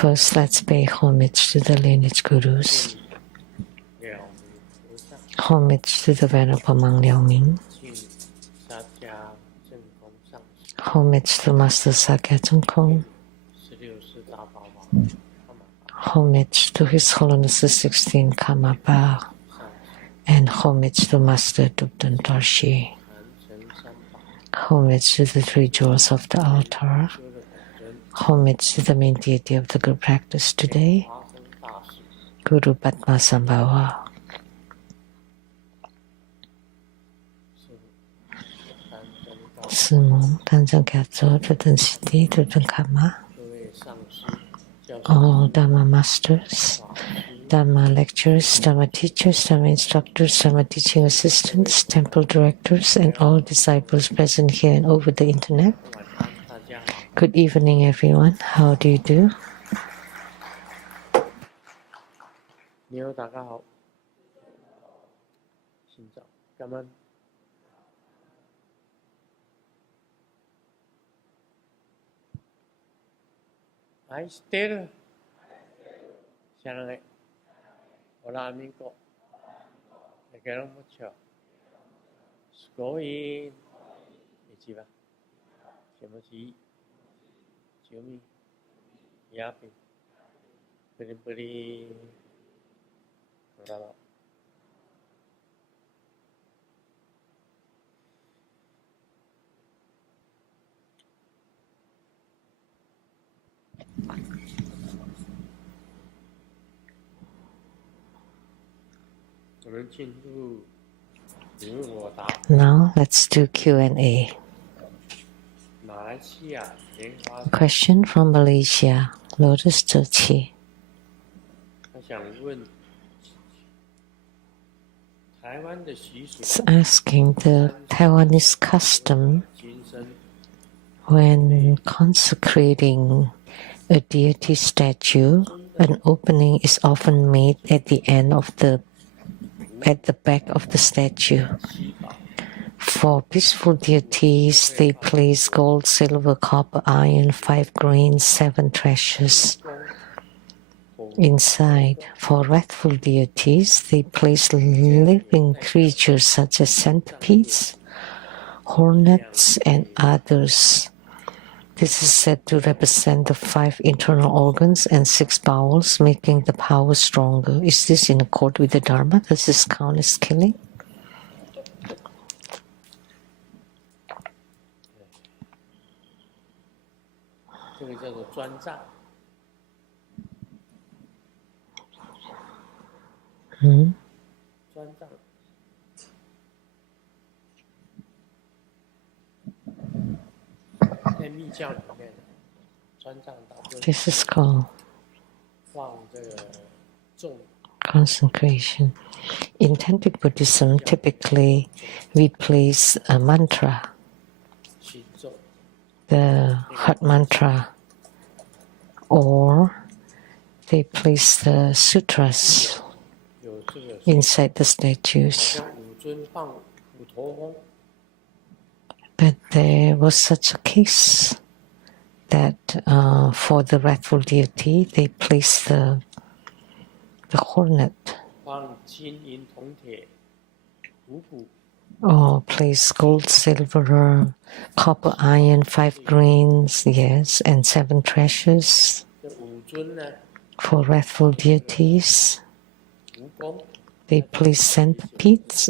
First, let's pay homage to the lineage gurus. Homage to the Venerable Mang Liao Ming. Homage to Master Sakya Chung Kung. Homage to His Holiness the 16th Karmapa. And homage to Master Dubdan Dorshi. Homage to the three jewels of the altar. Homage to the main deity of the group practice today, Guru Padmasambhava. Sư môn, Tăng Trang Kya Tso, Tutan Siddhi, Tutan Karma, all Dharma masters, Dharma lecturers, Dharma teachers, Dharma instructors, Dharma teaching assistants, temple directors, and all disciples present here and over the internet. Good evening, everyone. How do you do? I still 사랑해. Hola amigo. Te quiero mucho. Sugoi. Ichiba. Kimochi. Chumi. Yapi. Puri. Bravo. Now let's do Q&A. Question from Malaysia, Lotus Chochi. It's asking the Taiwanese custom when consecrating a deity statue, an opening is often made at the back of the statue. For peaceful deities, they place gold, silver, copper, iron, 5 grains, 7 treasures inside. For wrathful deities, they place living creatures such as centipedes, hornets, and others. This is said to represent the 5 internal organs and 6 bowels, making the power stronger. Is this in accord with the Dharma? Does this count as killing? This is called consecration. In Tantric Buddhism, typically we place a mantra, the heart mantra, or they place the sutras inside the statues. But there was such a case that for the wrathful deity, they placed the hornet or place gold, silver, copper, iron, 5 grains, yes, and 7 treasures. For wrathful deities, they place centipedes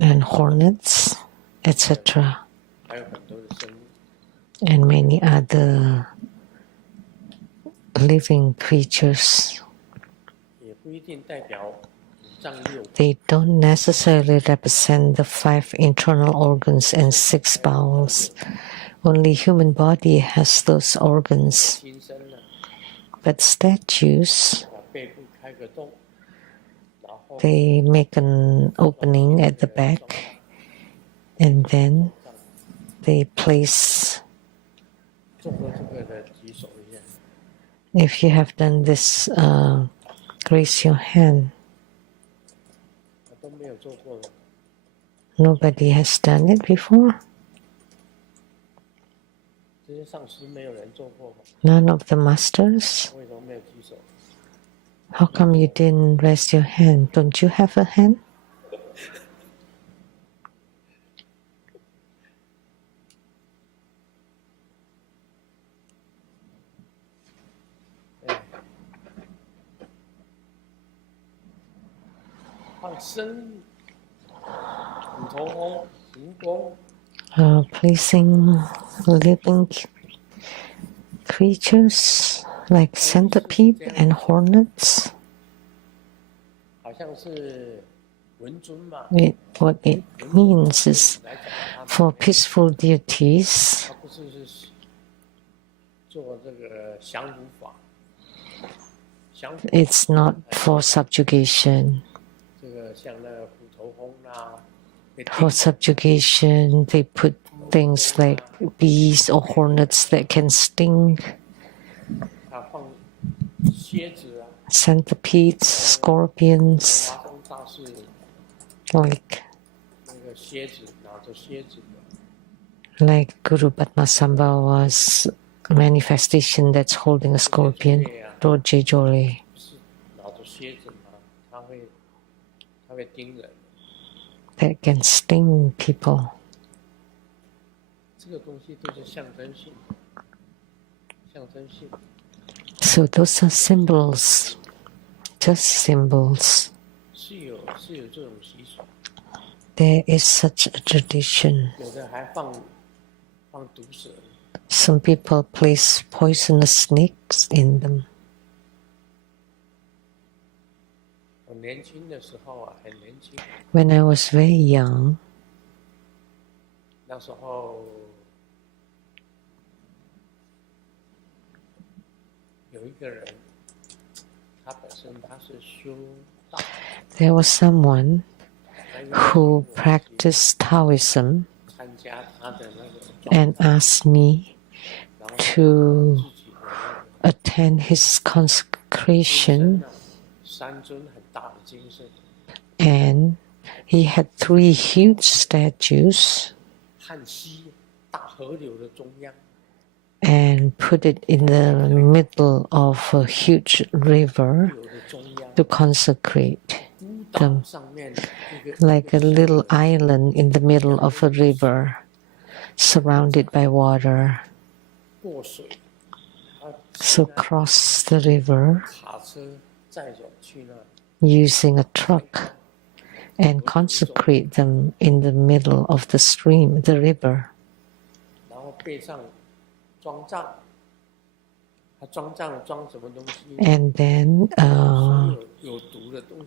and hornets, etc., and many other living creatures. They don't necessarily represent the 5 internal organs and 6 bowels. Only human body has those organs. But statues, they make an opening at the back and then they place. If you have done this, raise your hand. Nobody has done it before? 这些上师没有人做过吗？ None of the masters? 为什么没有举手？ How come you didn't raise your hand? Don't you have a hand? 放生、虎头翁、蜈蚣。Placing living creatures like centipede and hornets. 好像是文尊嘛。What it means is for peaceful deities. 他不是做这个降服法。It's not for subjugation. 这个像那个虎头翁啦。For subjugation, they put things like bees or hornets that can sting. 他放蝎子啊。Centipedes, scorpions. 华东大士 Like 那个蝎子，拿着蝎子的。Like Guru Padmasambhava was a manifestation that's holding a scorpion. Roje Jole. 拿着蝎子嘛，他会叮人。That can sting people. 这个东西都是象征性，象征性。So those are symbols, just symbols. 是有这种习俗。There is such a tradition. 有的还放毒蛇。Some people place poisonous snakes in them. 我年轻的时候啊，很年轻。When I was very young, 那时候有一个人，他本身他是修道。there was someone who practiced Taoism and asked me to attend his consecration, and he had 3 huge statues and put it in the middle of a huge river to consecrate them, like a little island in the middle of a river, surrounded by water. So cross the river using a truck and consecrate them in the middle of the stream, the river. And then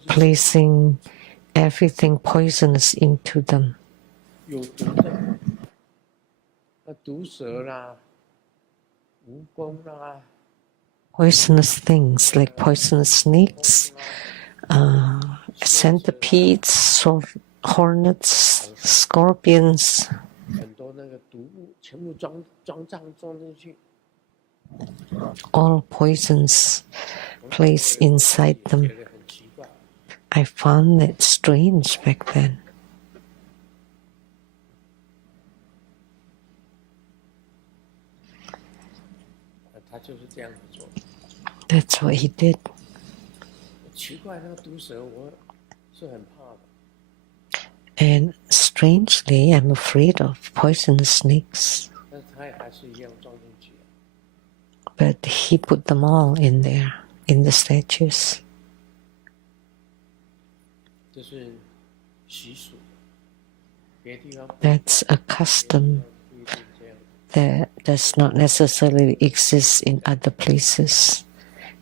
placing everything poisonous into them. Poisonous things like poisonous snakes, centipedes, hornets, scorpions. All poisons placed inside them. I found that strange back then. That's what he did. And strangely, I'm afraid of poisonous snakes. But he put them all in there, in the statues. That's a custom that does not necessarily exist in other places.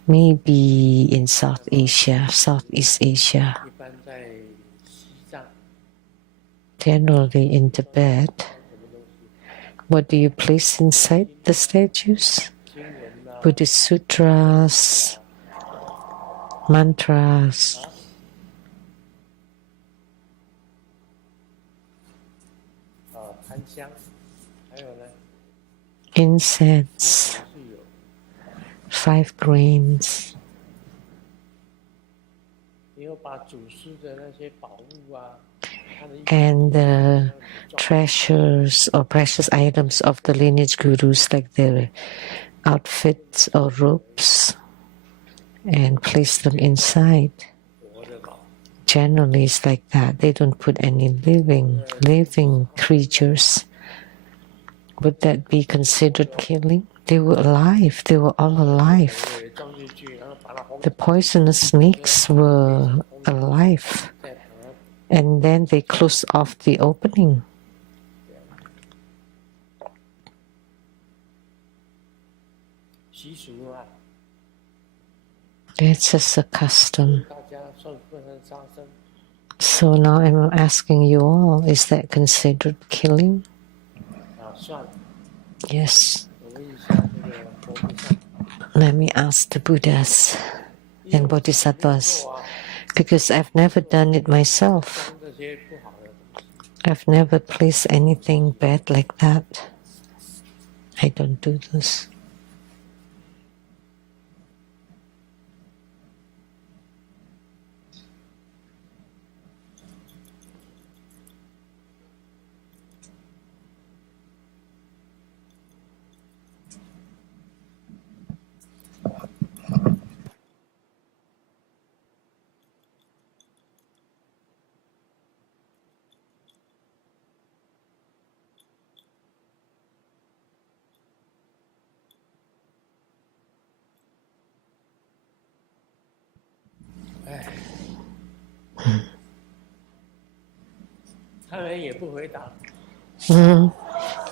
Maybe in South Asia, Southeast Asia. Generally in Tibet. What do you place inside the statues? Buddhist sutras, mantras. Incense, 5 grains. and the treasures or precious items of the lineage gurus, like their outfits or robes, and place them inside. Generally, it's like that. They don't put any living creatures. Would that be considered killing? They were alive. They were all alive. The poisonous snakes were alive. And then they closed off the opening. It's just a custom. So now I'm asking you all, is that considered killing? Yes. Let me ask the Buddhas and Bodhisattvas, because I've never done it myself. I've never placed anything bad like that. I don't do this.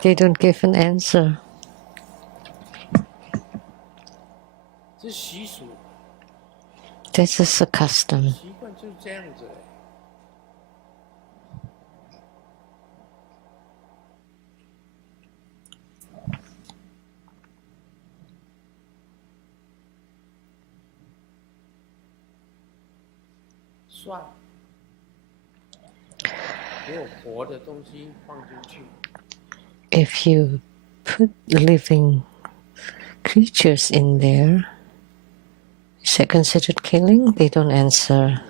They don't give an answer. This is a custom. If you put living creatures in there, is that considered killing? They don't answer.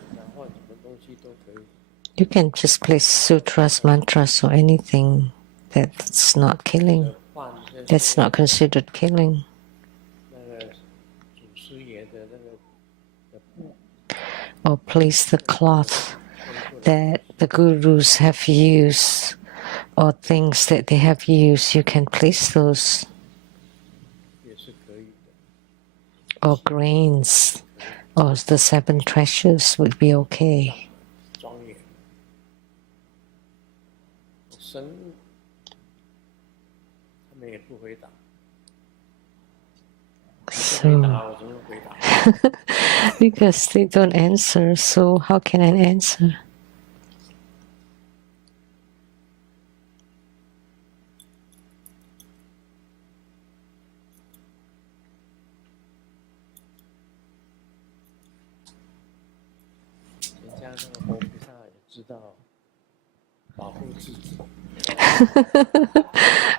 You can just place sutras, mantras, or anything that's not killing. That's not considered killing. Or place the cloth that the gurus have used, or things that they have used, you can place those. Or grains, or the 7 treasures would be okay. So, because they don't answer, so how can I answer?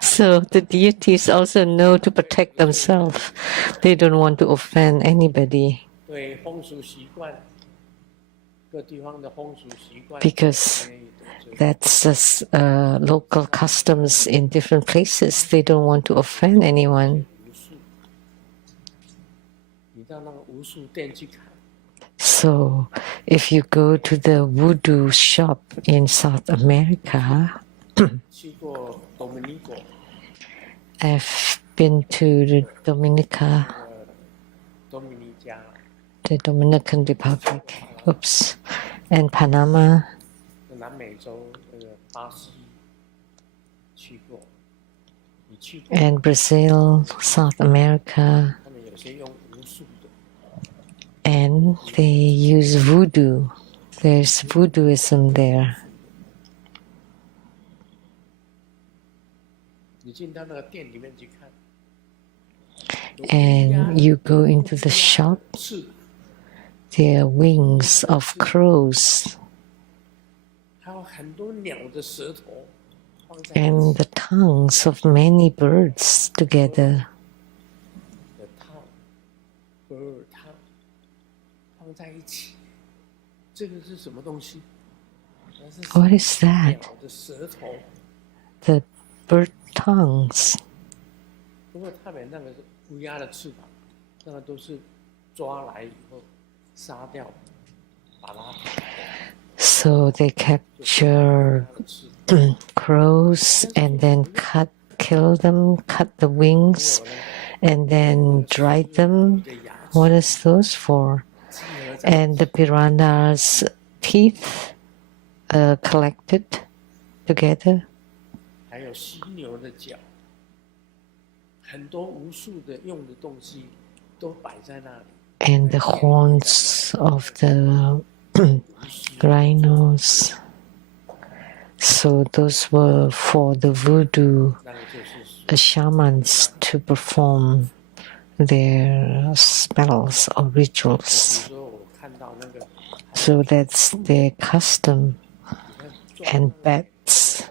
So the deities also know to protect themselves. They don't want to offend anybody. Because that's just local customs in different places. They don't want to offend anyone. So if you go to the voodoo shop in South America, I've been to the the Dominican Republic, and Panama, and Brazil, South America, and they use voodoo. There's voodooism there. And you go into the shop, there are wings of crows and the tongues of many birds together. What is that? 鸟的舌头。 The bird tongues. 不过他们那个乌鸦的翅膀，那个都是抓来以后杀掉，把它。So they capture crows and then kill them, cut the wings, and then dry them. What is those for? And the piranha's teeth collected together. 还有犀牛的角，很多无数的用的东西都摆在那里。And the horns of the rhinos. So those were for the voodoo shamans to perform their spells or rituals. So that's their custom. And bats.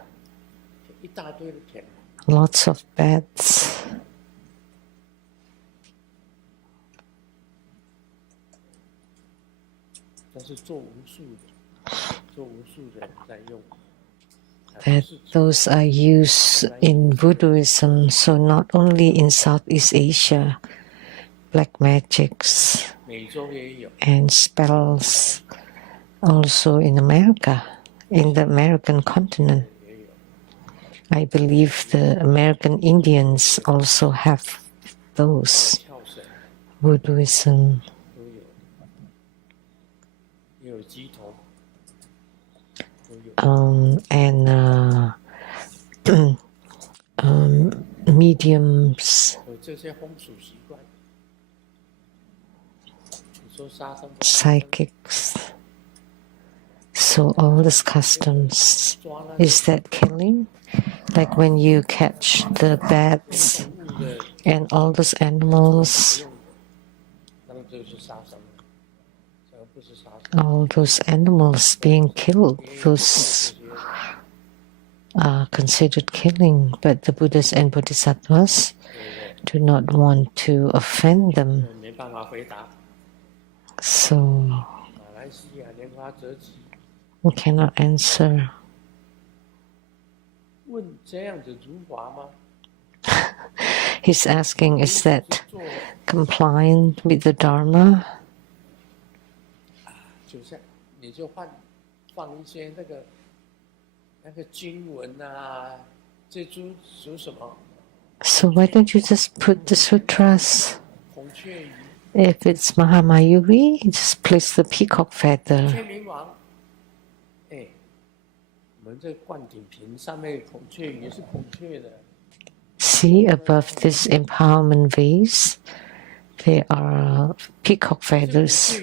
Lots of bats. 但是做无数的人在用。 That those are used in Voodooism, so not only in Southeast Asia, black magics and spells, also in America, in the American continent. I believe the American Indians also have those Voodooism. And mediums, psychics. So all these customs, is that killing? Like when you catch the bats and all those animals, all those animals being killed, those are considered killing, but the Buddhas and Bodhisattvas do not want to offend them. So we cannot answer. He's asking, is that compliant with the Dharma? 你就放一些那个经文啊，这属什么？ So why don't you just put the sutras? If it's Mahamayuri, just place the peacock feather. 我们这灌顶瓶上面孔雀鱼是孔雀的。 See above this empowerment vase, there are peacock feathers.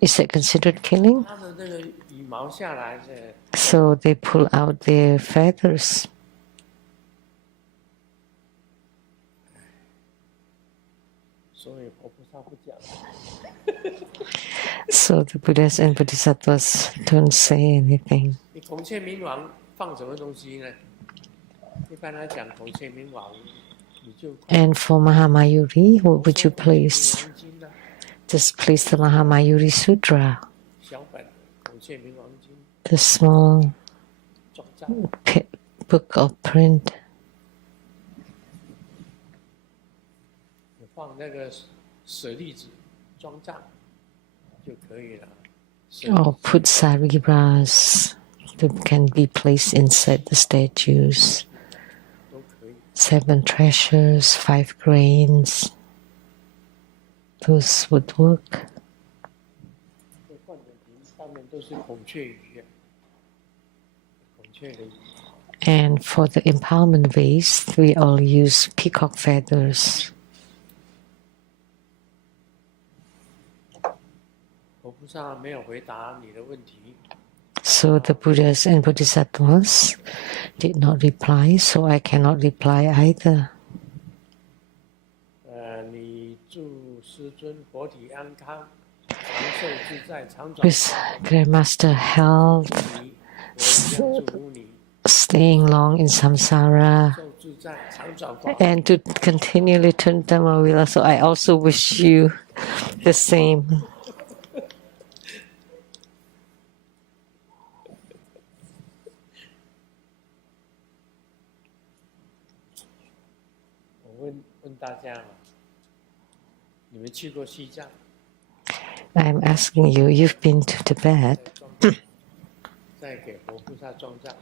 Is that considered killing? So they pull out their feathers. So the Buddhas and Bodhisattvas don't say anything. And for Mahamayuri, what would you place? Just place the Mahamayuri Sutra, the small book of print. Or put saribas that can be placed inside the statues. 7 treasures, 5 grains. Those would work. And for the empowerment vase, we all use peacock feathers. So the Buddhas and Bodhisattvas did not reply, so I cannot reply either. With Grandmaster health, staying long in samsara, and to continually turn Dhamma. So I also wish you the same. 问大家嘛，你们去过西藏？ I'm asking you, you've been to Tibet. 在给活菩萨装藏，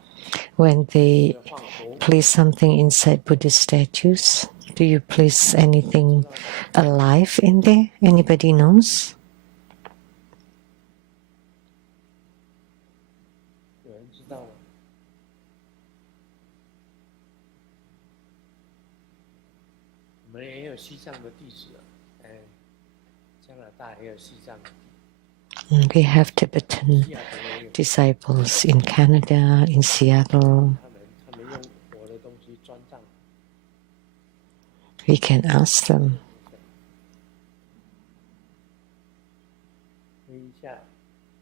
When they 放活 place something inside Buddhist statues, do you place anything alive in there? Anybody knows? 有人知道吗？我们也有西藏的弟子啊，加拿大也有西藏的。 We have Tibetan disciples in Canada, in Seattle. 他们用活的东西装藏。 We can ask them. 问一下，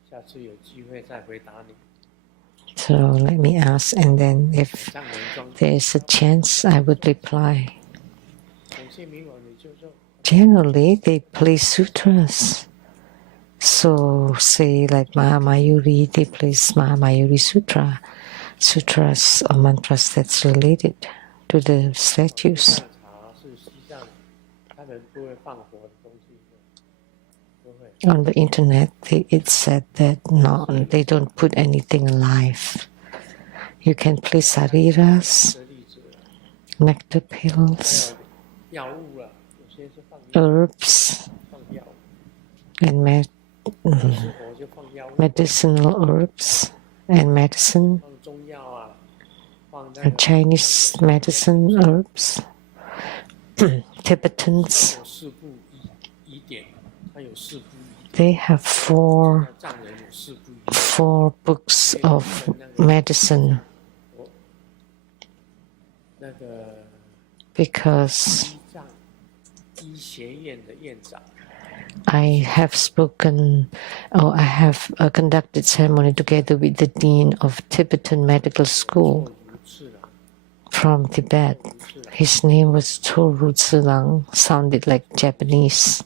下次有机会再回答你。 So let me ask, and then if 藏人装 there's a chance, I would reply. 孔姓明王你就说， Generally, they place sutras. So, say like Mahamayuri, they place Mahamayuri Sutra, sutras or mantras that's related to the statues. 查是西藏，他们不会放活的东西，不会。 On the internet, it said that no, they don't put anything alive. You can place sariras, 的例子， nectar pills, 药物啊，有些是放药， herbs, 放药， and 吃活就放药物， medicinal herbs and medicine, 放中药啊，放那 and 个 Chinese medicine herbs. Tibetans, 有四部医典，它有四部医 they have 典，藏人有四部医典。 four books of medicine 那个 because 西藏医学院的院长， I have spoken, or I have conducted ceremony together with the dean of Tibetan Medical School 如次郎， from Tibet. His name was Toru Tsulang, sounded like Japanese.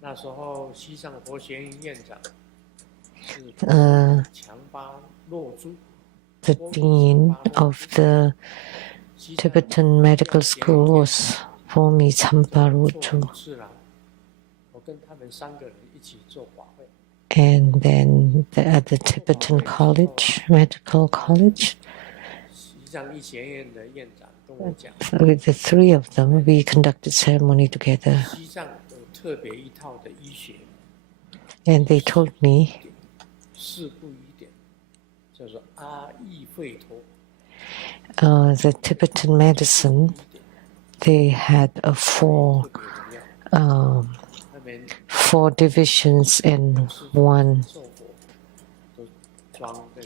那时候西藏佛学院院长是强巴洛珠， The dean of the Tibetan Medical School was Fomi Champarutu. 次郎，我跟他们三个人一起做法会。 And then at the Tibetan College, Medical College, 西藏医学院的院长跟我讲， with the three of them, we conducted ceremony together. 西藏有特别一套的医学， And they told me 四部医典，叫做阿育吠陀。 the Tibetan medicine, they had four divisions and one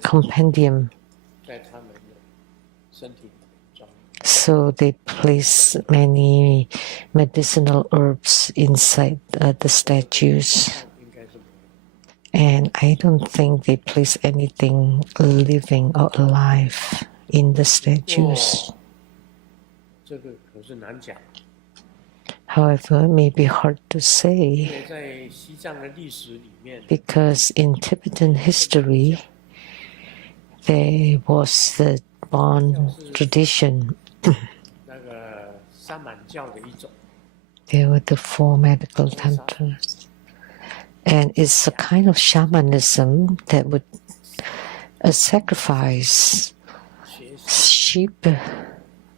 compendium. So they place many medicinal herbs inside the statues. And I don't think they place anything living or alive in the statues. 这个可是难讲， However, it may be hard to 因 say 为在西藏的历史里面， because in Tibetan history, there was the Bon tradition. 那个萨满教的一种， There were the four medical tantras. And it's a kind of shamanism that would sacrifice 学习 sheep,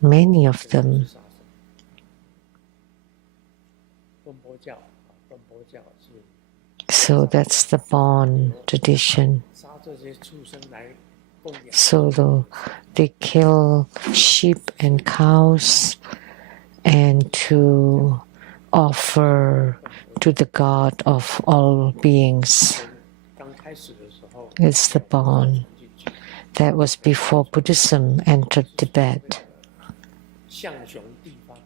many of them. 顿钵教，顿钵教是 So that's the Bon tradition. 杀这些畜生来供养。 So they kill sheep and cows and to offer to the God of all beings. 刚开始的时候， It's the Bon. That was before Buddhism entered Tibet. 象雄地方，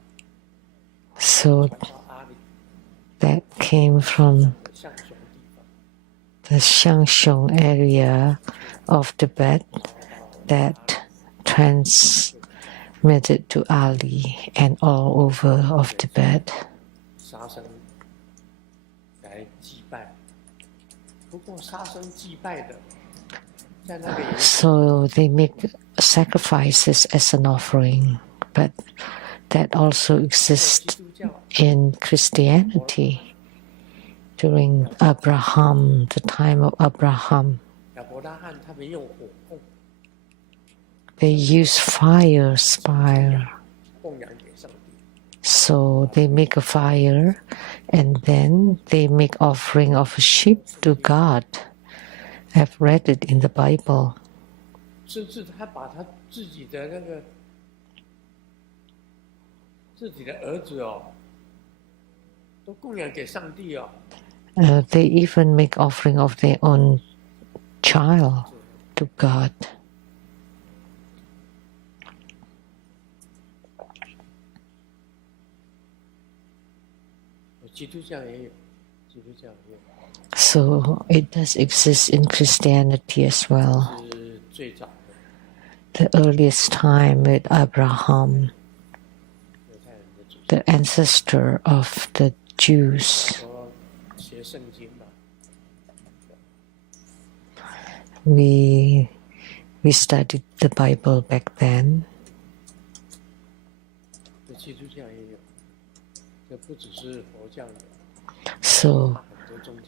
So 到阿里 that came from 象雄地方， the Xiangxiong area of Tibet that transmitted to Ali and all over of Tibet. 杀生来祭拜。不过杀生祭拜的，在那个也 So they make sacrifices as an offering, but that also exists in Christianity during Abraham, the time of Abraham. They use fire. So they make a fire and then they make offering of a sheep to God. I've read it in the Bible. They even make offering of their own child to God. So it does exist in Christianity as well. The earliest time with Abraham, the ancestor of the Jews. We studied the Bible back then. So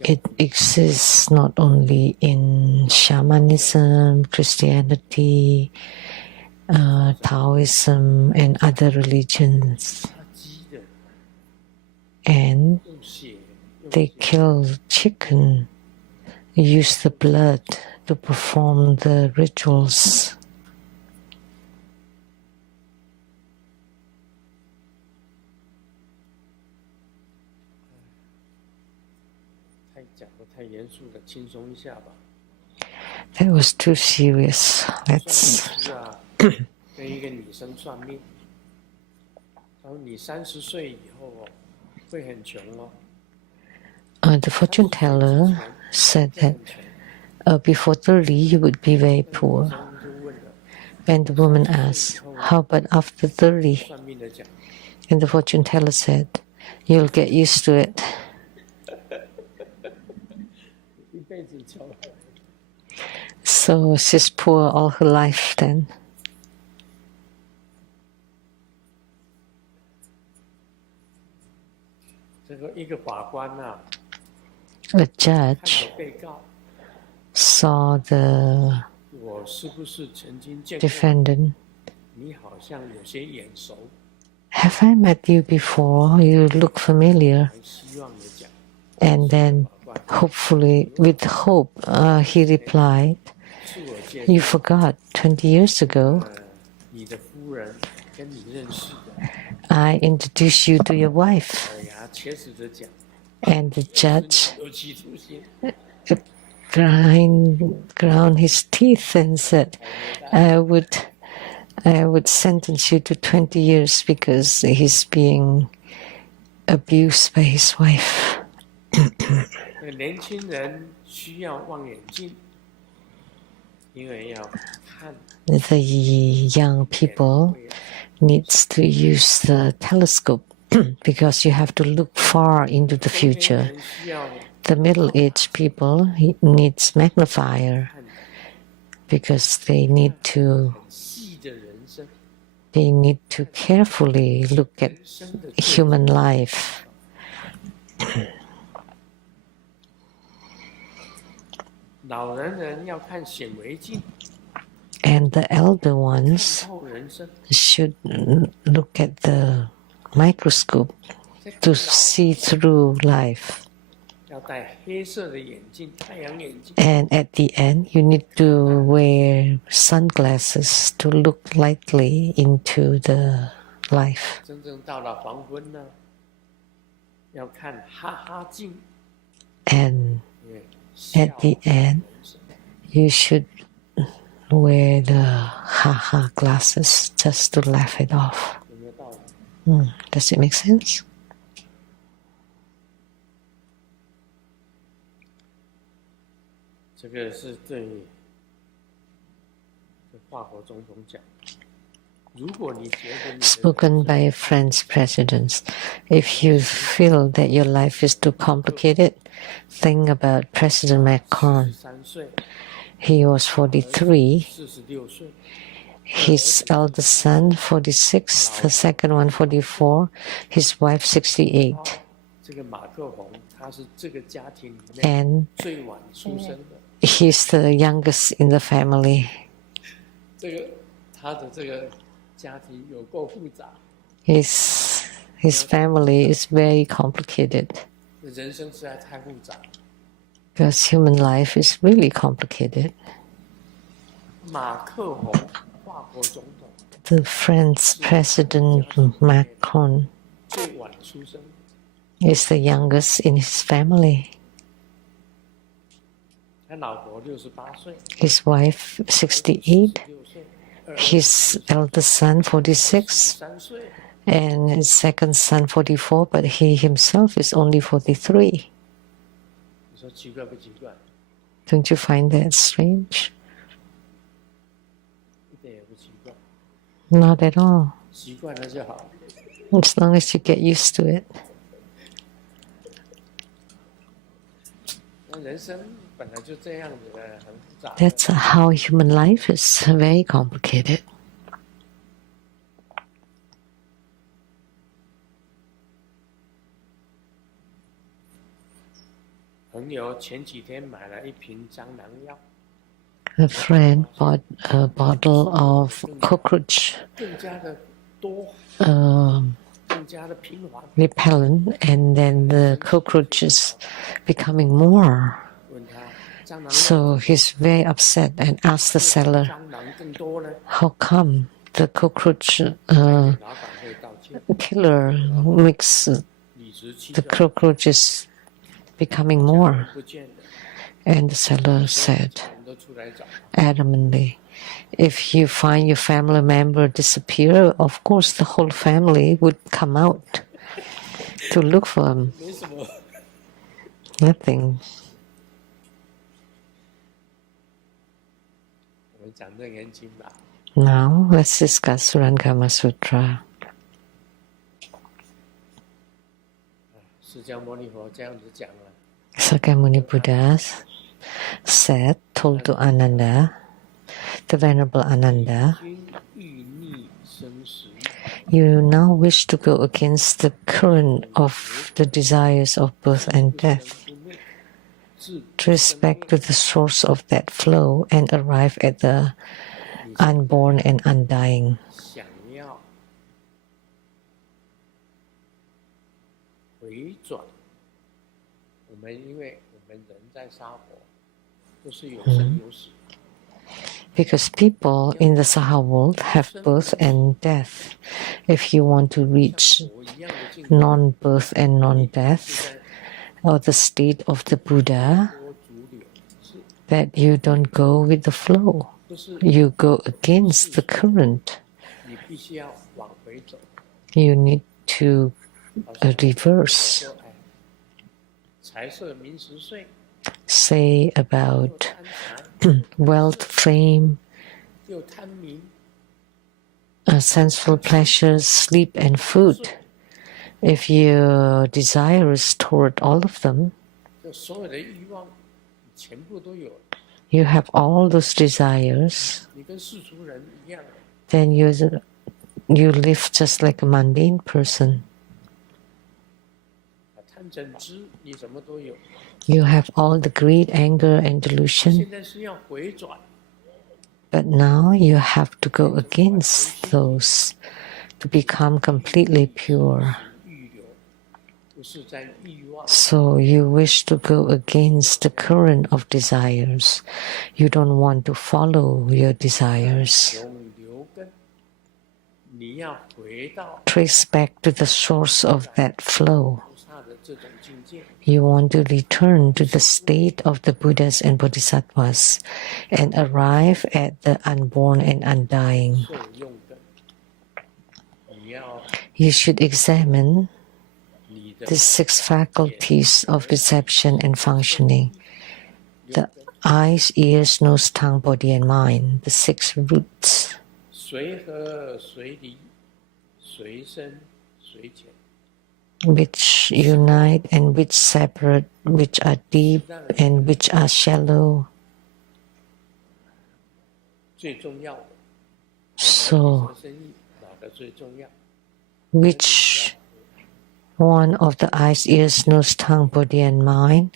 it exists not only in shamanism, Christianity, Taoism, and other religions. And they kill chicken, use the blood to perform the rituals. That was too serious. Let's. The fortune teller said that before 30 you would be very poor. And the woman asked, how about after 30? And the fortune teller said, you'll get used to it. So she's poor all her life then. A judge saw the defendant. Have I met you before? You look familiar. And then, hopefully, with hope, he replied, you forgot 20 years ago. I introduced you to your wife. And the judge ground his teeth and said, I would sentence you to 20 years because he's being abused by his wife. The young people needs to use the telescope because you have to look far into the future. The middle-aged people needs magnifier because they need to carefully look at human life. And the elder ones should look at the microscope to see through life. And at the end, you need to wear sunglasses to look lightly into the life. And at the end, you should wear the ha-ha glasses just to laugh it off. Does it make sense? Spoken by French presidents. If you feel that your life is too complicated, think about President Macron. He was 43. his eldest son 46, the second one 44, his wife 68. 这个马克宏他是这个家庭里 And 面最晚出生的。 he's the youngest in the family. 这个他的这个家庭有够复杂。 His family is very complicated 人生实在太复杂。 because human life is really complicated. 马克宏，法国总统， The French President Macron 最晚出生， is the youngest in his family. 他老婆68岁， His wife 68, 16岁， his eldest son 46, 3岁。 and his second son 44, but he himself is only 43. 你说奇怪不奇怪？ Don't you find that strange? 一点也不奇怪， Not at all. 习惯了就好。 As long as you get used to it. 那人生本来就这样子的，很复杂的。 That's how human life is, very complicated. 朋友前几天买了一瓶蟑螂药， A friend bought a bottle of cockroach 更加的多， 更加的频繁。 repellent, and then the cockroaches becoming more. 问他蟑螂药 So he's very upset and asked the seller, 蟑螂更多呢？ how come the cockroach 老板会道歉， killer makes 理直气 the 壮， cockroaches becoming more? 不见了， And the seller said 人都出来找， adamantly, if you find your family member disappear, of course the whole family would come out to look for him. 没什么。 Nothing. 我们讲楞严经吧， Now let's discuss Surangama Sutra. 释迦牟尼佛这样子讲了， Sakyamuni Buddha said, told to Ananda, the Venerable Ananda, 君欲逆生死， you now wish to go against the current of the desires of birth and death. 不灭，自 Trace back to the source of that flow and arrive at the unborn and undying. 想要回转，因为我们人在杀活，都是有生有死。 Because people in the Saha world have birth and death. If you want to reach 我一样的境界， non-birth and non-death, or the state of the Buddha, 多逐流，是 that you don't go with the flow. 不是 You go against the current. 你必须要往回走？ You need to 好像 reverse. 说哎，财色名食睡， Say 又 about 贪财， wealth, fame, 又贪名， sensual pleasures, sleep, and food. If your desire is toward all of them, 就所有的欲望，你全部都有。 you have all those desires, 你跟世俗人一样， then you live just like a mundane person. 贪嗔痴，你什么都有。 You have all the greed, anger, and delusion, 现在是要回转， but now you have to go against those to become completely pure. 欲流，不是在欲望。 So you wish to go against the current of desires. You don't want to follow your desires. 永留根，你要回到 Trace back to the source of that flow. 菩萨的这种境界， You want to return to the state of the Buddhas and Bodhisattvas and arrive at the unborn and undying. 受用根。你要 You should examine 你的 the 6 faculties of perception and functioning: the eyes, ears, nose, tongue, body, and mind, the 6 roots, 随和随离，随深随浅。 which unite and which separate, which are deep and which are shallow. 最重要的， So, 生意哪个最重要？ which one of the eyes, ears, nose, tongue, body, and mind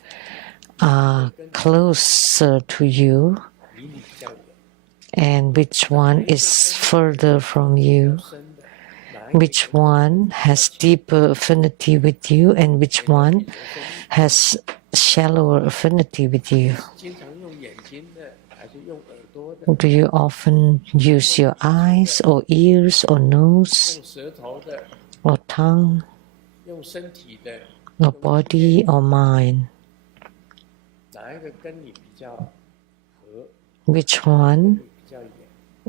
are closer to you, 离你比较远， and which one is further from 比 you? 较深的，哪一个 Which one has deeper affinity with you, and which one has shallower affinity with you? 经常用眼睛的，还是用耳朵的？ Do you often use your eyes or ears or nose 用舌头的， or tongue 用身体的， or body or mind? 哪一个跟你比较合？ Which one 比较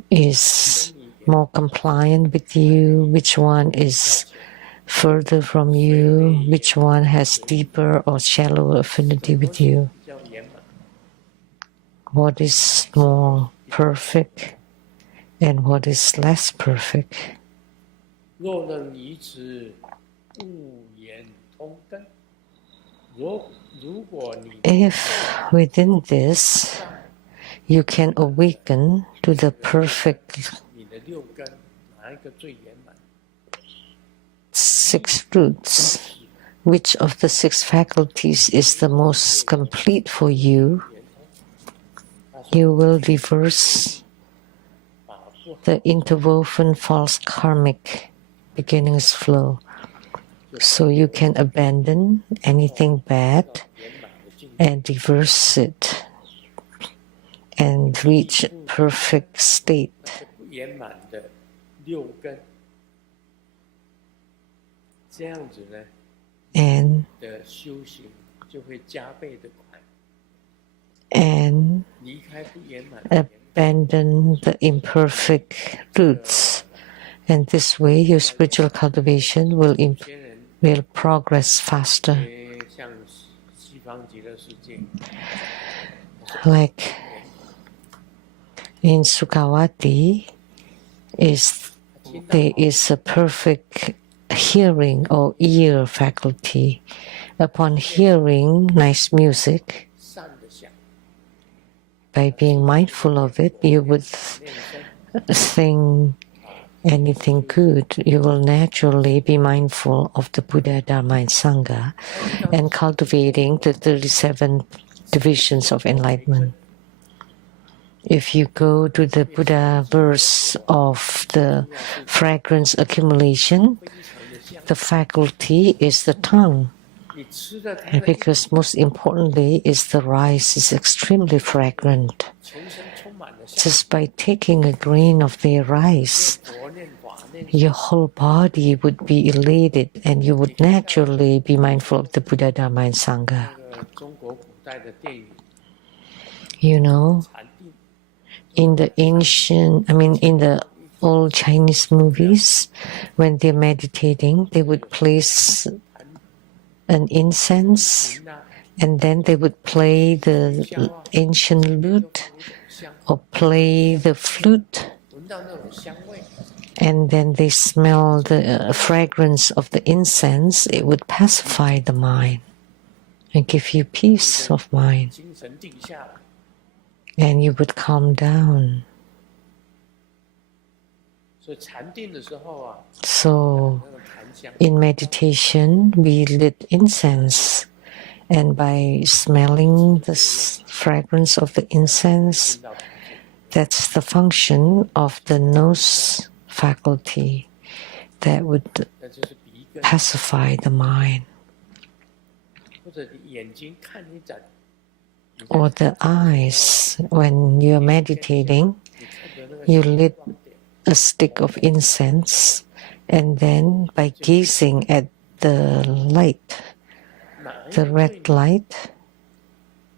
远？ is more compliant with you? Which one is further from you? Which one has deeper or shallower affinity with you? 比较圆满。 What is more perfect and what is less perfect? 若能以此物言通根，如果你 If within this you can awaken to the perfect 你的六根哪一个最圆满？ six roots, which of the six faculties is the most complete for you, you will reverse the interwoven false karmic beginnings flow. So you can abandon anything bad and reverse it and reach perfect state. 不圆满的六根，这样子呢 And 的修行就会加倍的快。 and 离开不圆满的 abandon the imperfect roots. And this way your spiritual cultivation will 有些人 will progress faster. 像西方极乐世界， Like in Sukhavati, there is a perfect hearing or ear faculty. Upon hearing nice music, 善的想， by being mindful of it, you would 练身， sing anything good. You will naturally be mindful of the Buddha, Dharma, and Sangha, and cultivating the 37 divisions of enlightenment. If you go to the Buddha verse of the fragrance accumulation, 非常的像。 the faculty is the tongue. 你吃了它 And 的 because most importantly is the rice is extremely fragrant. 全身充满了香， Just by taking a grain of their rice, 佛念法念， your whole body would be elated and you would naturally be mindful of the Buddha, Dharma, and Sangha. 那个中国古代的电影 You know, 禅定， in the old Chinese movies, when they're meditating, they would place an incense 那 and then they would play the ancient lute 香， or play the flute, 闻到那种香味， and then they smell the fragrance of the incense. It would pacify the mind and give you peace of mind, 精神定下来。 and you would calm down. 所以禅定的时候啊， So 那个檀香， in meditation, we lit incense, and by smelling the fragrance of the incense, 进到檀香， that's the function of the nose faculty that would 那就是鼻根， pacify the mind. 或者你眼睛看一盏， Or the eyes, when you're meditating, 你看着那个 you 香 lit 光点， a stick of incense, and then by gazing at the light, 哪一 the 个 red 对 light,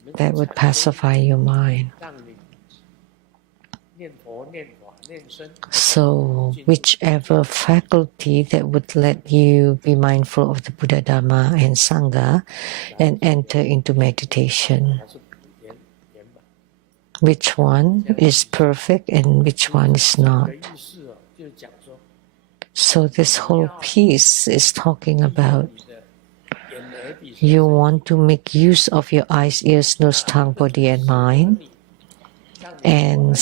你 that would pacify your mind. 让你念佛、念法、念身， So, whichever faculty that would let you be mindful of the Buddha, Dharma, and Sangha and enter into meditation, 还是圆满。 which one is perfect and which one is 这 not. 个意思哦，就是讲说， So, this whole piece is talking about 你的眼耳鼻舌 you want to make use of your eyes, ears, nose, tongue, body, and mind, 让 and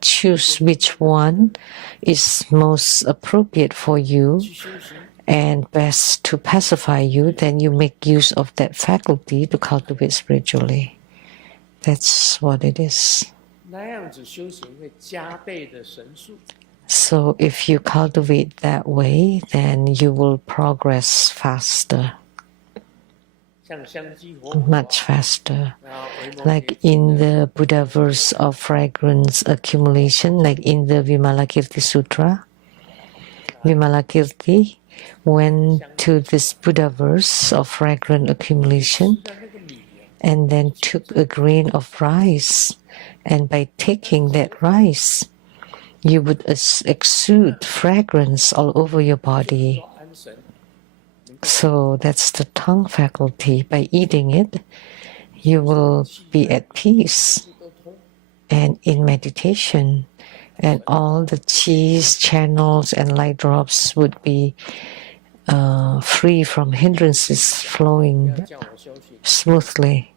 choose which one is most appropriate for you and best to pacify you, then you make use of that faculty to cultivate spiritually. That's what it is. So if you cultivate that way, then you will progress faster, much faster. Like in the Buddha verse of fragrance accumulation, like in the Vimalakirti Sutra, Vimalakirti went to this Buddha verse of fragrant accumulation and then took a grain of rice, and by taking that rice, you would exude fragrance all over your body. So that's the tongue faculty. By eating it, you will be at peace and in meditation, and all the cheese channels and light drops would be free from hindrances, flowing smoothly.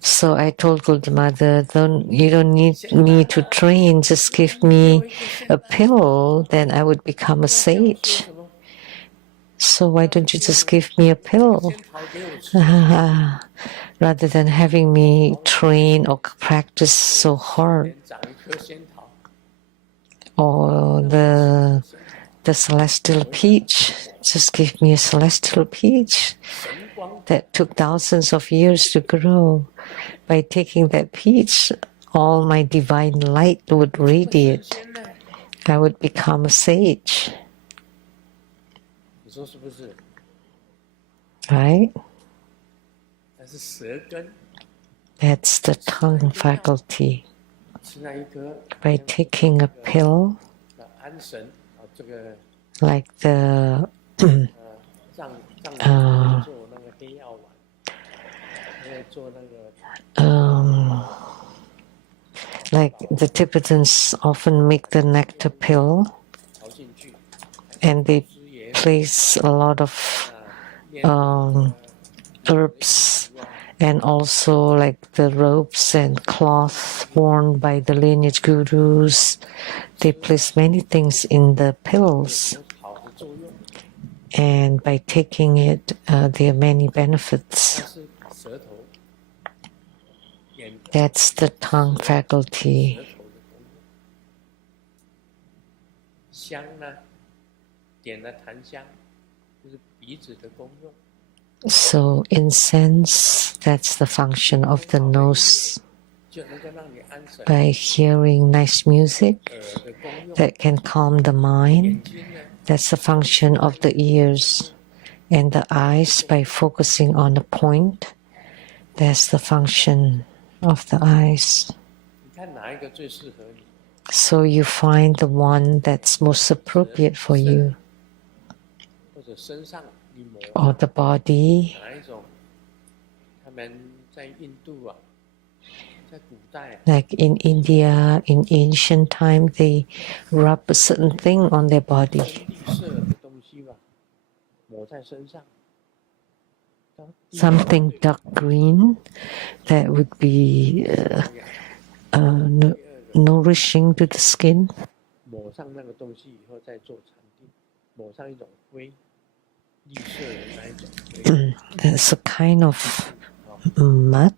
So I told Good Mother, you don't need me to train, just give me a pill, then I would become a sage. So why don't you just give me a pill? Rather than having me train or practice so hard. Or the celestial peach, just give me a celestial peach that took thousands of years to grow. By taking that peach, all my divine light would radiate. I would become a sage. Right? That's the tongue faculty. By taking a pill, like the like the Tibetans often make the nectar pill, and they place a lot of herbs and also like the robes and cloth worn by the lineage gurus. They place many things in the pills, and by taking it, there are many benefits. That's the tongue faculty. So incense, that's the function of the nose. By hearing nice music that can calm the mind, that's the function of the ears. And the eyes, by focusing on a point, that's the function of the eyes. So you find the one that's most appropriate for you. Or the body. Like in India, in ancient time, they rub a certain thing on their body. Something dark green that would be nourishing to the skin. It's a kind of mud.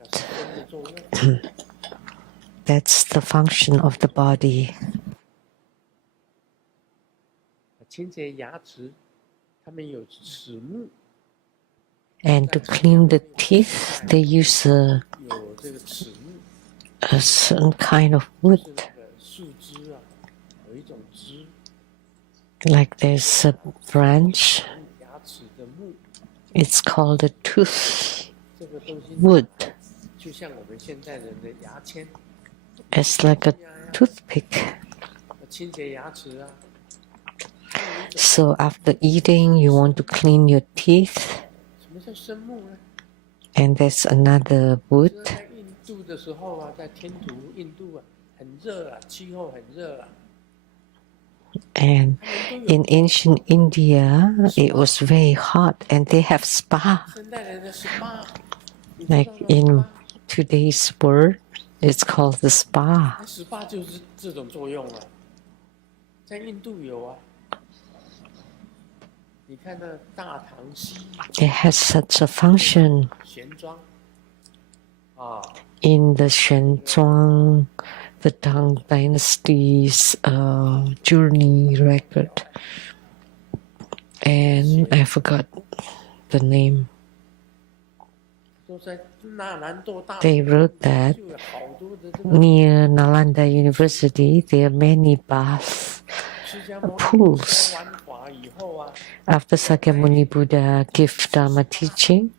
That's the function of the body. And to clean the teeth, they use a certain kind of wood. Like there's a branch. It's called a tooth wood. It's like a toothpick. So after eating, you want to clean your teeth. And there's another wood. And in ancient India, it was very hot, and they have spa. Like in today's word. It's called the spa. SPA 就是这种作用啊，在印度有啊。你看那大唐西域 It has such a function 玄奘啊， in the Xuanzang, the Tang Dynasty's journey record. And I forgot the name. 都在那兰多大 They wrote that 就有好多的这个 near Nalanda University, there are many baths 释迦牟尼 pools. 说完法以后啊， After Sakyamuni Buddha gave Dharma teaching,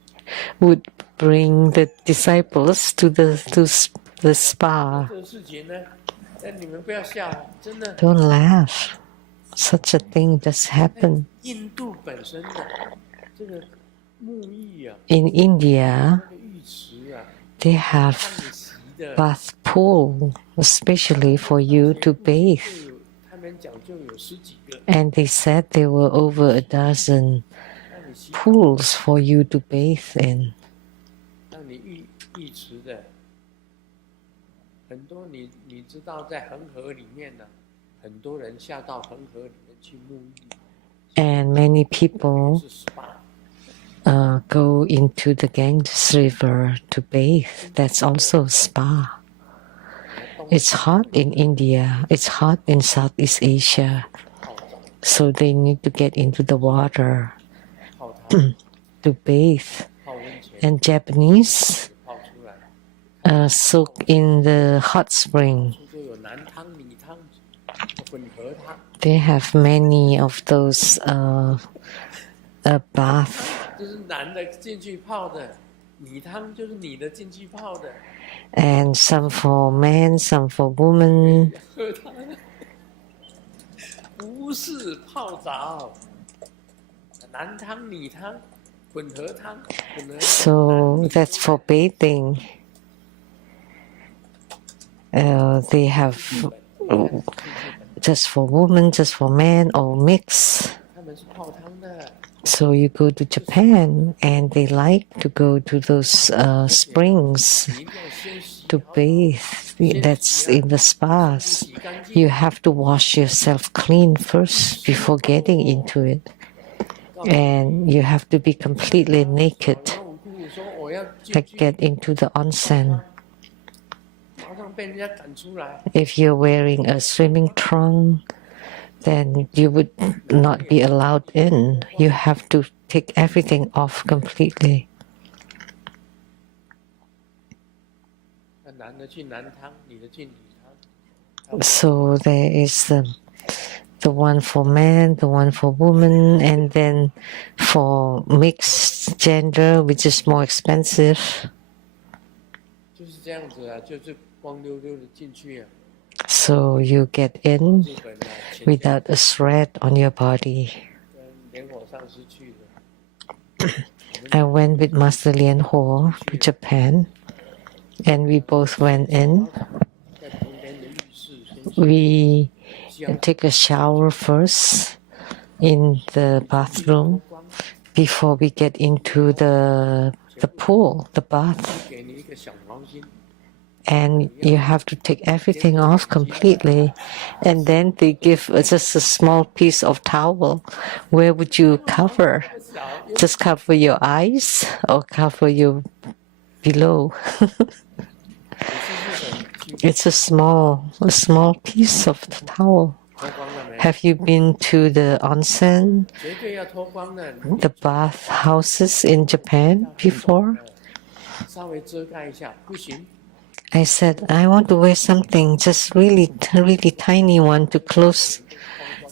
would bring the disciples to the spa. 这个事情呢，你们不要笑，真的。 Don't laugh. Such a thing does happen. 印度本身的这个沐浴啊， In India, 那个浴池啊， they 让 have 你洗的， bath pool, especially for you to bathe. 就有他们讲就有10几个， And they said there were over a dozen 让你洗， pools for you to bathe in. 让你浴池的，很多你知道在恒河里面呢，很多人下到恒河里面去沐浴， And many people 是 SPA。 go into the Ganges River to bathe. That's also spa. It's hot in India. It's hot in Southeast Asia. So they need to get into the water 泡汤、 to bathe. 泡温泉、 And Japanese 泡出来， soak in the hot spring. 就有男汤、女汤、混合汤。 They have many of those bath. 就是男的进去泡的，女汤就是女的进去泡的， And some for men, some for women. 喝汤不是泡澡，男汤、女汤、混合汤，混合 So that's for bathing. They have just for women, just for men, or mix. 他们是泡汤的， So you go to Japan and they like to go to those springs 你一定要先洗 to 好， bathe. That's in the spas. 洗干净。 You have to wash yourself clean first before getting into it. And you have to be completely naked 然后我姑姑说我要进 to 去， get into the onsen. 马上被人家赶出来。 If you're wearing a swimming trunk, then you would not be allowed in. You have to take everything off completely. 那男的进男汤，女的进女汤。 So there is the one for men, the one for women, and then for mixed gender, which is more expensive. 就是这样子啊，就是光溜溜的进去啊。 So you get in 日本啊，前天 without a thread on your body. 跟莲火上师去的， I went with Master Lian Ho to Japan, and we both went in. 在旁边的浴室先洗 We 香 take a shower first in the bathroom 光， before we get into the pool, the bath. 给你一个小毛巾， And you have to take everything off completely. And then they give just a small piece of towel. Where would you cover? 小 Just cover your eyes or cover your below? 也是日本去 It's a small piece of the towel. 脱光了没？ Have you been to the onsen, 绝对要脱光的， the bath houses in Japan before? 稍微遮盖一下，不行。 I said, I want to wear something, just really tiny one to close,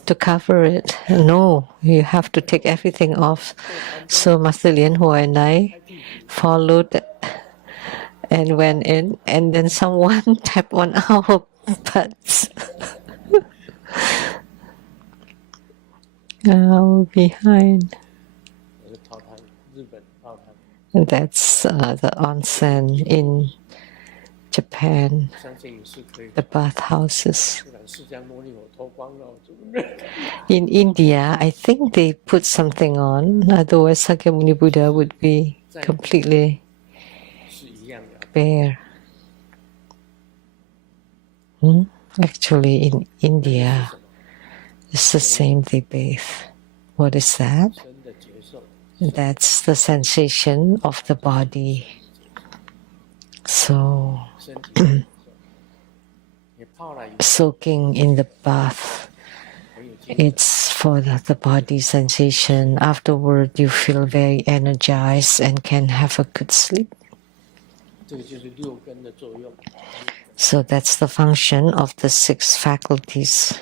to cover it. No, you have to take everything off. So Master Lian Ho and I followed and went in, and then someone tapped on our butts. Behind. 我是泡汤，日本泡汤， And that's the onsen in Japan, 相信你是可以。 the bathhouses. 不然释迦牟尼佛脱光了，我就 In India, I think they put something on, otherwise Sakyamuni Buddha would be completely 是一样的， bear. Actually, in India, it's the same they bathe. What is that? 身的接受， That's the sensation of the body. So 身体的感受。你泡了以后 soaking in the bath, 很有精神， it's for the body sensation. Afterward, you feel very energized and can have a good sleep. 这个就是六根的作用。 So that's the function of the 6 faculties.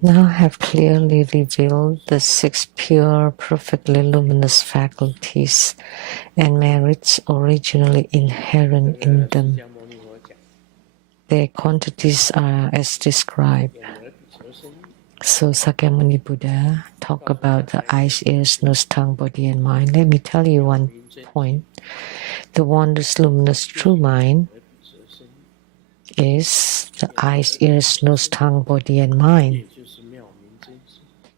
Now have clearly revealed the 6 pure, perfectly luminous faculties and merits originally inherent in them. Their quantities are as described. So Sakyamuni Buddha talked about the eyes, ears, nose, tongue, body, and mind. Let me tell you one point. The wondrous, luminous, true mind is the eyes, ears, nose, tongue, body, and mind.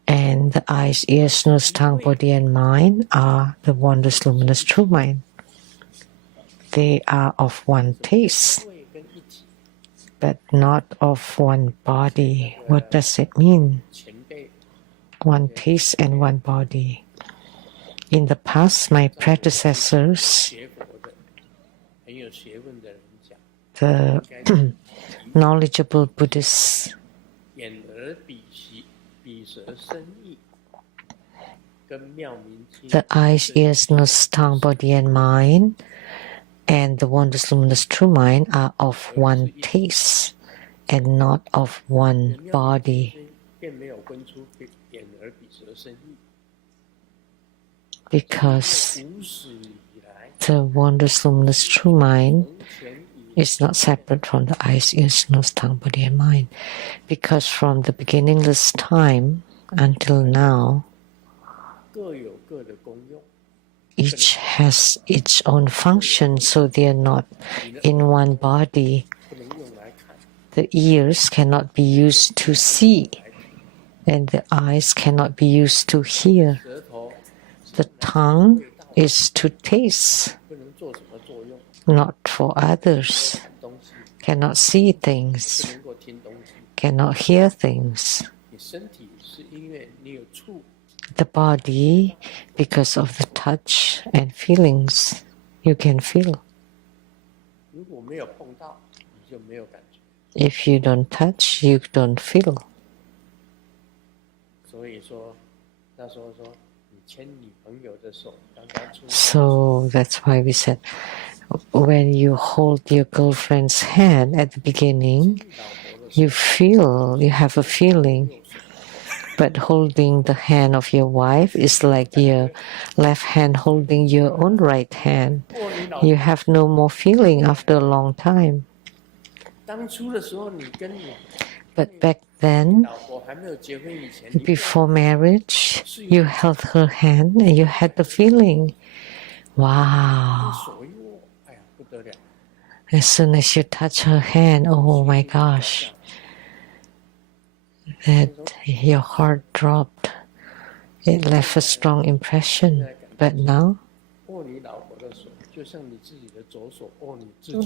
And the eyes, ears, nose, tongue, body, and mind are the wondrous, luminous, true mind. They are of one taste, but not of one body. What does it mean? One taste and one body. In the past, my predecessors, the knowledgeable Buddhists, the eyes, ears, nose, tongue, body, and mind, and the wondrous, luminous, true mind are of one taste and not of one body. Because the wondrous, luminous, true mind is not separate from the eyes, ears, nose, tongue, body, and mind. Because from the beginningless time until now, each has its own function, so they are not in one body. The ears cannot be used to see, and the eyes cannot be used to hear. The tongue is to taste, not for others. Cannot see things, cannot hear things. The body, because of the touch and feelings, you can feel. If you don't touch, you don't feel. So that's why we said, when you hold your girlfriend's hand at the beginning, you feel, you have a feeling. But holding the hand of your wife is like your left hand holding your own right hand. You have no more feeling after a long time. But back then, before marriage, you held her hand and you had the feeling, wow. As soon as you touch her hand, oh my gosh, that your heart dropped. It left a strong impression. But now,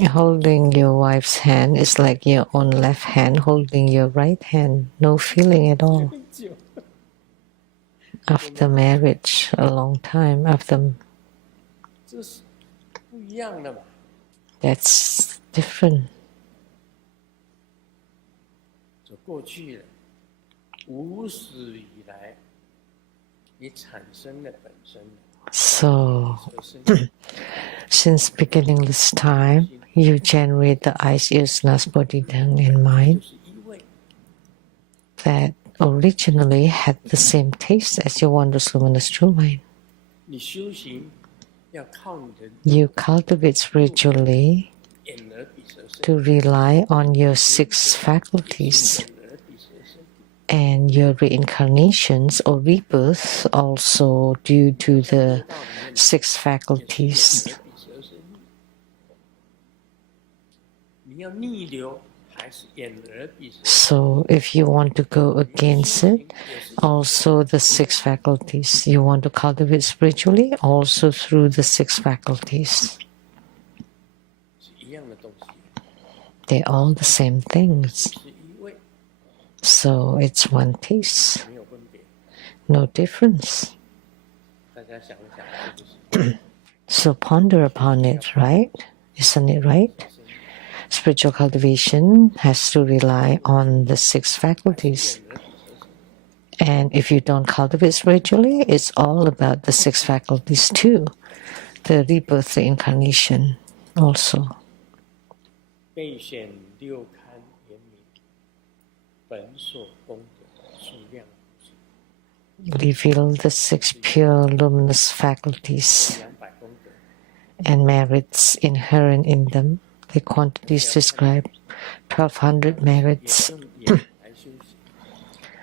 holding your wife's hand is like your own left hand holding your right hand. No feeling at all. After marriage, a long time after. That's different. So, since beginningless time, you generate the eyes, ears, nose, body, tongue, and mind that originally had the same taste as your wondrous, luminous, true mind. You cultivate spiritually to rely on your 6 faculties. And your reincarnations or rebirths also due to the 6 faculties. 要逆流，还是眼耳鼻舌。So if you want to go against it, also the six faculties. You want to cultivate spiritually, also through the six faculties. 是一样的东西， They're all the same things. 是一味， So it's one taste, 没有分别。 no difference. 大家想一想，是不是？ So ponder upon it, right? Isn't it right? Spiritual cultivation has to rely on the six faculties. And if you don't cultivate spiritually, it's all about the six faculties too. The rebirth, the incarnation also. 备显六堪严明，本所功德数量无尽。 Reveal the six pure luminous faculties 200功德， and merits inherent in them. The quantities described 1200 merits. 用眼来修行，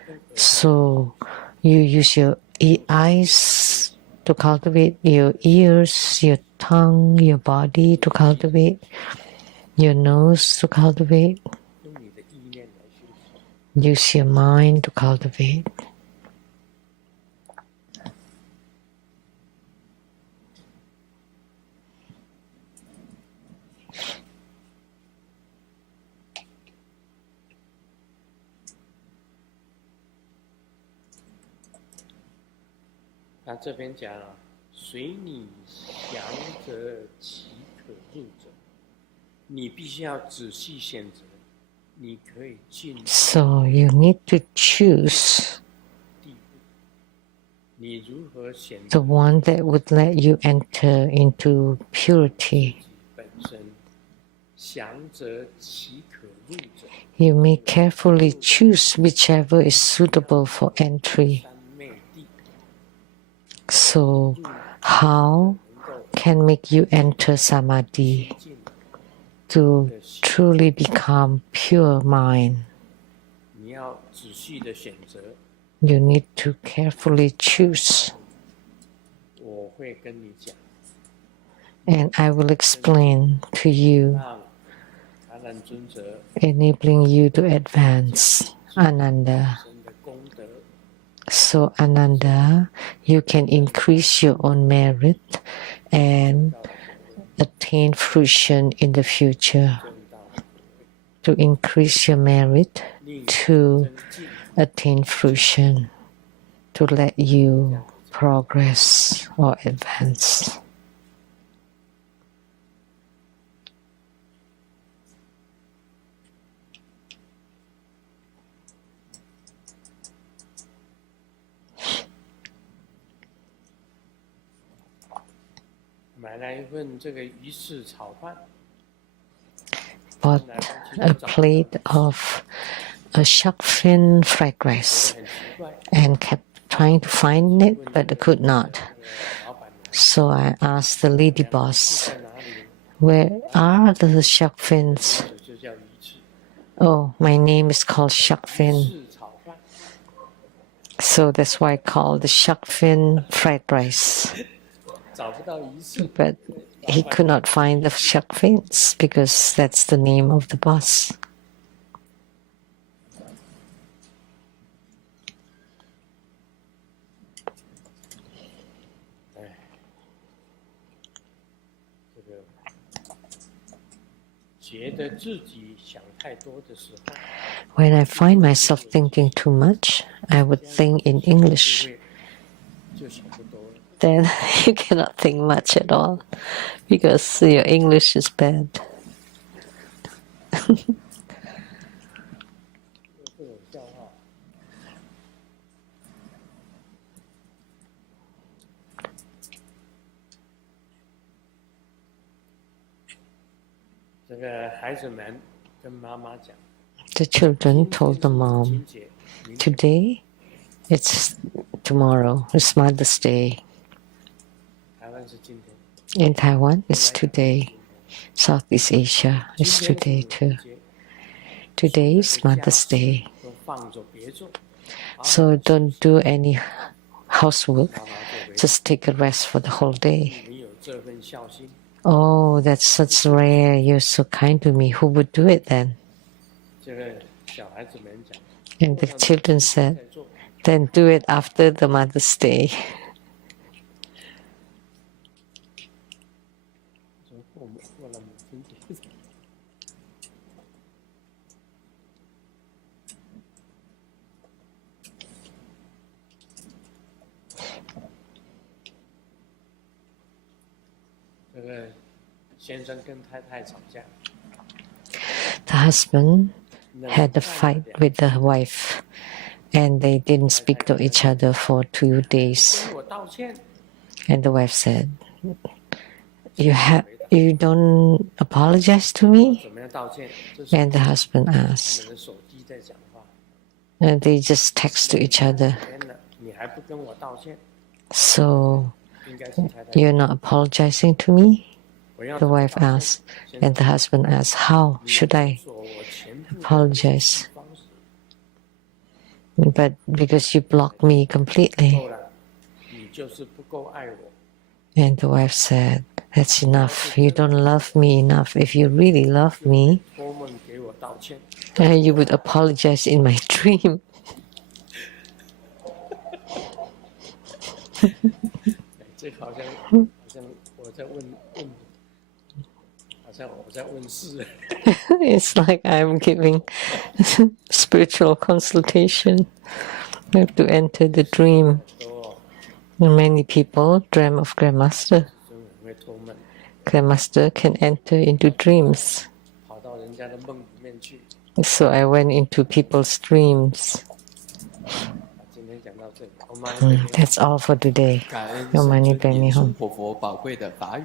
用耳 So you use your eyes to cultivate, your ears, your tongue, your body to cultivate, your nose to cultivate, 用你的意念来修行。 use your mind to cultivate. "他这边讲啊，随你想者岂可入者？你必须要仔细选择，你可以进入 So you need to choose 地步。你如何选 the 择 one that would let you enter into purity. 本身？想者岂可入者？ You may carefully choose whichever is suitable for entry. 三昧地 So, how 能够 can make you enter samadhi 进 to truly become pure mind? 你要仔细的选择。 You need to carefully choose. 我会跟你讲， And I will explain to you, 让阿难尊者 enabling you to advance. Ananda. 生的功德， So, Ananda, you can increase your own merit and attain fruition in the future. 正道可畏， To increase your merit, 令 to 增进 attain fruition, to let you progress or advance. "买来一份这个鱼翅炒饭， Bought a plate of a shark fin fried 觉 rice 得很奇怪。 and kept trying to find it, but I could not. 老板娘 So I asked the lady boss, 在哪里？ where are the shark fins? 这就叫鱼翅， Oh, my name is called shark 鱼 fin. 翅炒饭。 So that's why I call the shark fin fried rice. 找不到鱼翅， But he could not find the shark fins because that's the name of the boss. 哎，这个觉得自己想太多的时候， When I find myself thinking too much, I would think in 就 English. 会就想不多了。 Then you cannot think much at all because your English is bad. 有这种笑话。这个孩子们跟妈妈讲， The children told the mom, 今节明天 today it's tomorrow, it's Mother's Day. 台湾是今天， In Taiwan, it's today. Southeast Asia, it's 今天 today 是 too. 母亲节 Today is Mother's Day. 都放着别做， So don't do any housework, 妈妈就会 just take a rest for the whole day. 你有这份孝心， Oh, that's such rare. You're so kind to me. Who would do it then? 这个小孩子们讲， And the children said, then do it after the Mother's Day. 说过了母亲节。这个先生跟太太吵架， The husband had a fight with the wife, and they didn't speak to each other for 2 days. 跟我道歉， And the wife said, you don't apologize to me? 怎么样道歉？这是 And the husband 你 asked. 们的手机在讲话， And they just text to each other. 天哪，你还不跟我道歉？ So 应该是太太。 you're not apologizing to me? 我要 The wife asked. And the husband asked, how should I 说我全部的 apologize? 方式 But because you blocked me 够 completely. 了，你就是不够爱我。 And the wife said, that's enough. You don't love me enough. If you really love me, 托梦给我道歉， you would apologize in my dream. 这好像我在问，好像我在问事。 It's like I'm giving spiritual consultation. You have to enter the dream. 说 Many people dream of Grandmaster. 真的会托梦， Grandmaster can enter into dreams. 跑到人家的梦里面去。 So I went into people's dreams. 今天讲到这里，我们 That's all for today. 感恩 Your 圣 money 尊 bring me 演 home. 诵活佛宝贵的法语。